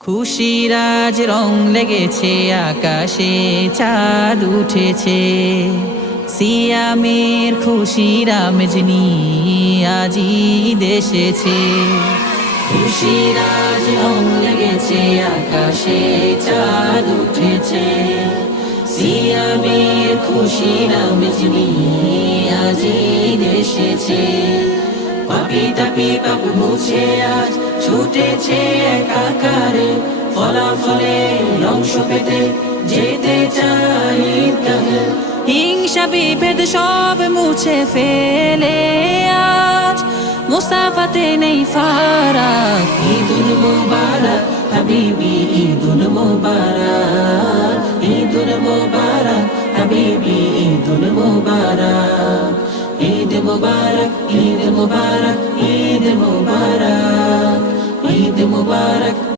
খুশির আজ রং লেগেছে, আকাশে চাঁদ উঠেছে। সিয়ামের খুশির আমেজ নিয়ে আজি দেশেছে। খুশির আজ রং লেগেছে, আকাশে চাঁদ উঠেছে। সিয়ামের খুশির আমেজ নিয়ে আজি দেশেছে। পাপি তাপি পাপ মুছে আজ ছুটেছে একাকারে, ফলাফলে অংশ পেতে যেতে চাই ঈদগাহে। হিংসা বিভেদ সব মুছে ফেলে আজ মুসাফাতে নেই ফারাক। ঈদুল মুবারক হাবিবি, ঈদুল মুবারক, ঈদুল মুবারক হাবিবি, ঈদুল মুবারক। ঈদ মুবারক, ঈদ মুবারক, ঈদ মুবারক, ঈদ মুবারক।